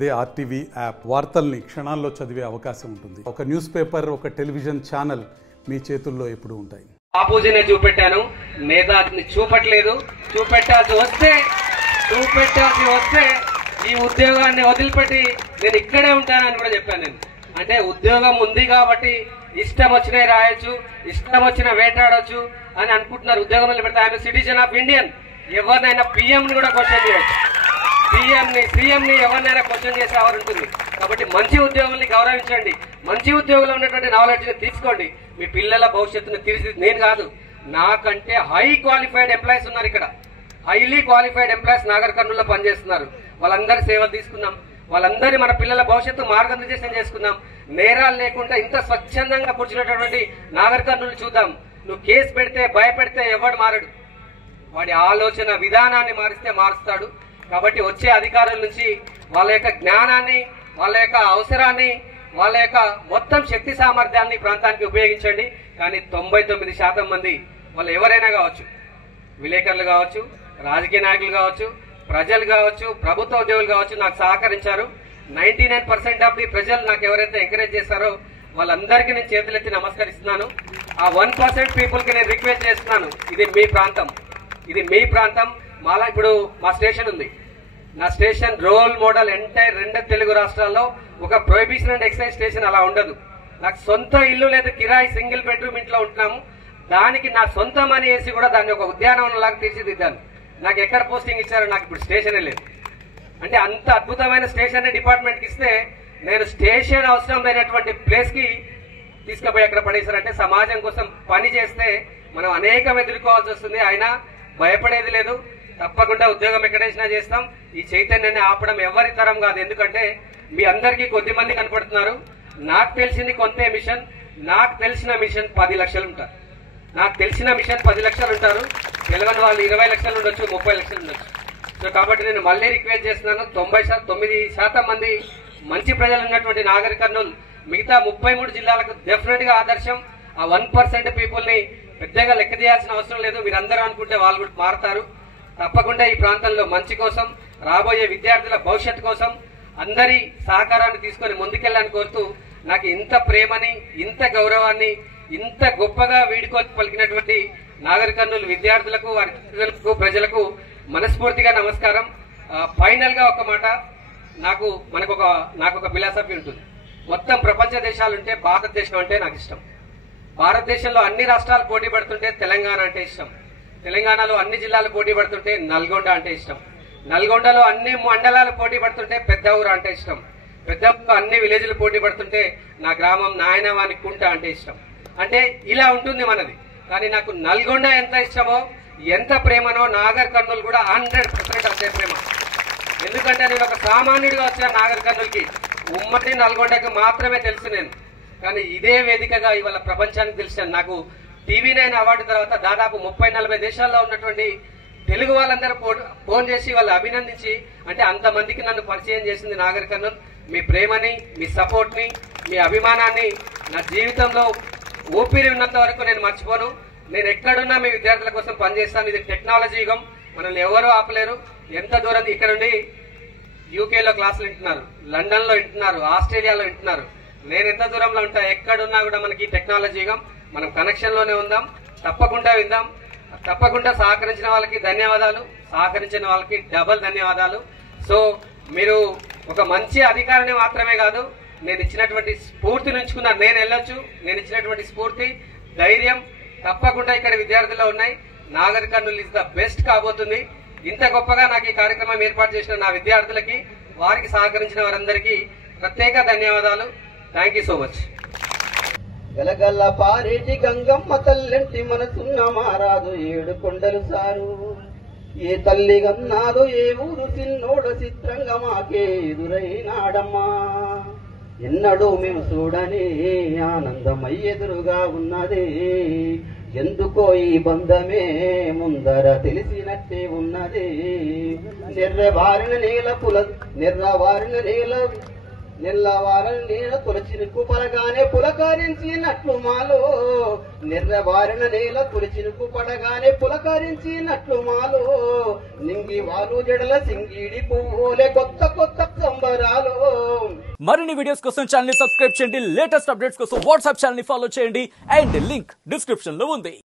అదే RTV app వార్తల్ని క్షణాల్లో చదివే అవకాశం ఉంటుంది. ఒక న్యూస్ పేపర్, ఒక టెలివిజన్ ఛానల్ మీ చేతుల్లో ఎప్పుడూ ఉంటాయి. బాపూజీనే చూపెట్టాను, నేతాజీని చూపట్లేదు. చూపెట్టాల్సి వస్తే ఈ ఉద్యోగాన్ని వదిలిపెట్టి నేను ఇక్కడే ఉంటానని కూడా చెప్పాను. నేను అంటే ఉద్యోగం ఉంది కాబట్టి ఇష్టం వచ్చినవి రాయొచ్చు, ఇష్టం వచ్చిన వేటాడొచ్చు అని అనుకుంటున్నారు. ఉద్యోగం వదిలిపెడితే ఆయన సిటిజన్ ఆఫ్ ఇండియన్. ఎవరినైనా పిఎంని కూడా క్వశ్చన్ చేయొచ్చు, సీఎంని ఎవరినైనా క్వశ్చన్ చేసే అవర్ ఉంటుంది. కాబట్టి మంచి ఉద్యోగుల్ని గౌరవించండి, మంచి ఉద్యోగులు ఉన్నటువంటి నాలెడ్జ్ని తీసుకోండి. మీ పిల్లల భవిష్యత్తును తీర్చిది నేను కాదు, నాకంటే హై క్వాలిఫైడ్ ఎంప్లాయీస్ ఉన్నారు ఇక్కడ. హైలీ క్వాలిఫైడ్ ఎంప్లాయీస్ నాగర్ కర్నూలులో పనిచేస్తున్నారు. వాళ్ళందరి సేవలు తీసుకుందాం, వాళ్ళందరి మన పిల్లల భవిష్యత్తు మార్గనిర్దేశం చేసుకుందాం. నేరాలు లేకుండా ఇంత స్వచ్ఛందంగా కూర్చున్నటువంటి నాగర్ కర్నూలు చూద్దాం. నువ్వు కేసు పెడితే భయపెడితే ఎవడు మారడు, వాడి ఆలోచన విధానాన్ని మారిస్తే మారుస్తాడు. కాబట్టి వచ్చే అధికారుల నుంచి వాళ్ళ యొక్క జ్ఞానాన్ని, వాళ్ళ యొక్క అవసరాన్ని, వాళ్ళ యొక్క మొత్తం శక్తి సామర్థ్యాన్ని ప్రాంతానికి ఉపయోగించండి. కానీ 99% మంది వాళ్ళు ఎవరైనా కావచ్చు, విలేకరులు కావచ్చు, రాజకీయ నాయకులు కావచ్చు, ప్రజలు కావచ్చు, ప్రభుత్వ ఉద్యోగులు కావచ్చు, నాకు సహకరించారు. 99% ఆఫ్ ది ప్రజలు నాకు ఎవరైతే ఎంకరేజ్ చేస్తారో వాళ్ళందరికీ నేను చేతులెత్తి నమస్కరిస్తున్నాను. ఆ 1% పీపుల్కి నేను రిక్వెస్ట్ చేస్తున్నాను, ఇది మీ ప్రాంతం, ఇది మీ ప్రాంతం. మాలా ఇప్పుడు మా స్టేషన్ ఉంది, నా station role model entire 2 Telugu రాష్ట్రాల్లో. ఒక ప్రొహిబిషన్ అండ్ ఎక్సైజ్ స్టేషన్ అలా ఉండదు. నాకు సొంత ఇల్లు లేదు, కిరాయి సింగిల్ బెడ్రూమ్ ఇంట్లో ఉంటున్నాము. దానికి నా సొంత మనీ వేసి కూడా దాన్ని ఒక ఉద్యానవనం లాగా తీర్చిదిద్దాను. నాకు ఎక్కడ పోస్టింగ్ ఇచ్చారో నాకు ఇప్పుడు స్టేషనే లేదు. అంటే అంత అద్భుతమైన స్టేషన్ డిపార్ట్మెంట్కి ఇస్తే నేను స్టేషన్ అవసరం లేనటువంటి ప్లేస్కి తీసుకుపోయి అక్కడ పడేశారంటే సమాజం కోసం పని చేస్తే మనం అనేకం ఎదుర్కోవాల్సి వస్తుంది. అయినా భయపడేది లేదు, తప్పకుండా ఉద్యోగం ఎక్కడేసినా చేస్తాం. ఈ చైతన్యాన్ని ఆపడం ఎవరి తరం కాదు. ఎందుకంటే మీ అందరికీ కొద్ది మంది కనపడుతున్నారు. నాకు తెలిసింది కొంతే మిషన్, నాకు తెలిసిన మిషన్ 10 లక్షలు ఉంటారు. నాకు తెలిసిన మిషన్ 10 లక్షలు ఉంటారు. తెలియని వాళ్ళు 20 లక్షలు ఉండొచ్చు, 30 లక్షలు ఉండొచ్చు. సో కాబట్టి నేను మళ్ళీ రిక్వెస్ట్ చేస్తున్నాను, 99% మంది మంచి ప్రజలు ఉన్నటువంటి నాగర్ కర్నూలు మిగతా 33 జిల్లాలకు డెఫినెట్ గా ఆదర్శం. ఆ 1% పీపుల్ని పెద్దగా లెక్క చేయాల్సిన అవసరం లేదు. మీరందరూ అనుకుంటే వాళ్ళు కూడా మారుతారు. తప్పకుండా ఈ ప్రాంతంలో మంచి కోసం, రాబోయే విద్యార్థుల భవిష్యత్తు కోసం అందరి సహకారాన్ని తీసుకొని ముందుకెళ్ళాలని కోరుతూ, నాకు ఇంత ప్రేమని, ఇంత గౌరవాన్ని, ఇంత గొప్పగా వీడుకోలు పలికినటువంటి నాగర్ కర్నూలు విద్యార్థులకు, వారి తల్లిదండ్రులకు, ప్రజలకు మనస్ఫూర్తిగా నమస్కారం. ఫైనల్ గా ఒక మాట, నాకు ఒక ఫిలాసఫీ ఉంటుంది. మొత్తం ప్రపంచ దేశాలుంటే భారతదేశం అంటే నాకు ఇష్టం. భారతదేశంలో అన్ని రాష్ట్రాలు పోటీ పడుతుంటే తెలంగాణ అంటే ఇష్టం. తెలంగాణలో అన్ని జిల్లాలు పోటీ పడుతుంటే నల్గొండ అంటే ఇష్టం. నల్గొండలో అన్ని మండలాలు పోటీ పడుతుంటే పెద్ద ఊరు అంటే ఇష్టం. పెద్ద ఊరు అన్ని విలేజ్లు పోటీ పడుతుంటే నా గ్రామం నాయనవాని కుంట అంటే ఇష్టం. అంటే ఇలా ఉంటుంది మనది. కానీ నాకు నల్గొండ ఎంత ఇష్టమో, ఎంత ప్రేమనో నాగర్ కర్నూలు కూడా 100% అంతే ప్రేమ. ఎందుకంటే నేను ఒక సామాన్యుడిగా వచ్చాను నాగర్ కర్నూలుకి. ఉమ్మడి నల్గొండకి మాత్రమే తెలుసు నేను. కానీ ఇదే వేదికగా ఇవాళ ప్రపంచానికి తెలిసాను. నాకు TV9 అవార్డు తర్వాత దాదాపు 30-40 దేశాల్లో ఉన్నటువంటి తెలుగు వాళ్ళందరూ ఫోన్ చేసి వాళ్ళు అభినందించి, అంటే అంతమందికి నన్ను పరిచయం చేసింది నాగర్ కర్నూలు. మీ ప్రేమని, మీ సపోర్ట్ని, మీ అభిమానాన్ని నా జీవితంలో ఊపిరి ఉన్నంత వరకు నేను మర్చిపోను. నేను ఎక్కడున్నా మీ విద్యార్థుల కోసం పనిచేస్తాను. ఇది టెక్నాలజీ యుగం, మనల్ని ఎవరూ ఆపలేరు. ఎంత దూరం ఇక్కడ నుండి యూకేలో క్లాసులు వింటున్నారు, లండన్లో వింటున్నారు, ఆస్ట్రేలియాలో వింటున్నారు. నేను ఎంత దూరంలో ఉంటా, ఎక్కడున్నా కూడా మనకి టెక్నాలజీ యుగం. మనం కనెక్షన్లోనే ఉందాం, తప్పకుండా విందాం. తప్పకుండా సహకరించిన వాళ్ళకి ధన్యవాదాలు, సహకరించిన వాళ్ళకి డబల్ ధన్యవాదాలు. సో మీరు ఒక మంచి అధికారిని మాత్రమే కాదు, నేను ఇచ్చినటువంటి స్ఫూర్తి నుంచుకున్నారు. నేను వెళ్ళొచ్చు, నేను ఇచ్చినటువంటి స్ఫూర్తి, ధైర్యం తప్పకుండా ఇక్కడ విద్యార్థుల్లో ఉన్నాయి. Nagar Kurnool is the best కాబోతుంది. ఇంత గొప్పగా నాకు ఈ కార్యక్రమం ఏర్పాటు చేసిన నా విద్యార్థులకి, వారికి సహకరించిన వారందరికీ ప్రత్యేక ధన్యవాదాలు. Thank you so much. గలగల్ల పారేటి గంగమ్మ తల్లెంటి మనసున్న మారాదు 7 కొండలు సారు. ఏ తల్లి గన్నాదో ఏ ఊరు చిన్నోడ చిత్రంగా మాకే ఎదురైనాడమ్మా. ఎన్నడూ మేము చూడని ఆనందమయ్యెదురుగా ఉన్నది. ఎందుకో ఈ బంధమే ముందర తెలిసినట్టే ఉన్నది. నిర్రవారిన నేల నిల్లవారని నేల తొలచినుకు పడగానే పులకరించినట్లు మాలో నిర్రవారిన నేల తొలచినుకు పడగానే పులకరించినట్లు మాలో నింగి వాలు జడల సింగిడి పువ్వులే కొత్త కొత్త సంబరాలు. మరిన్ని వీడియోస్ కోసం ఛానల్ ని సబ్స్క్రైబ్ చేయండి, లేటెస్ట్ అప్డేట్స్ కోసం వాట్సాప్ ఛానల్ ని ఫాలో చేయండి అండ్ లింక్ డిస్క్రిప్షన్ లో ఉంది.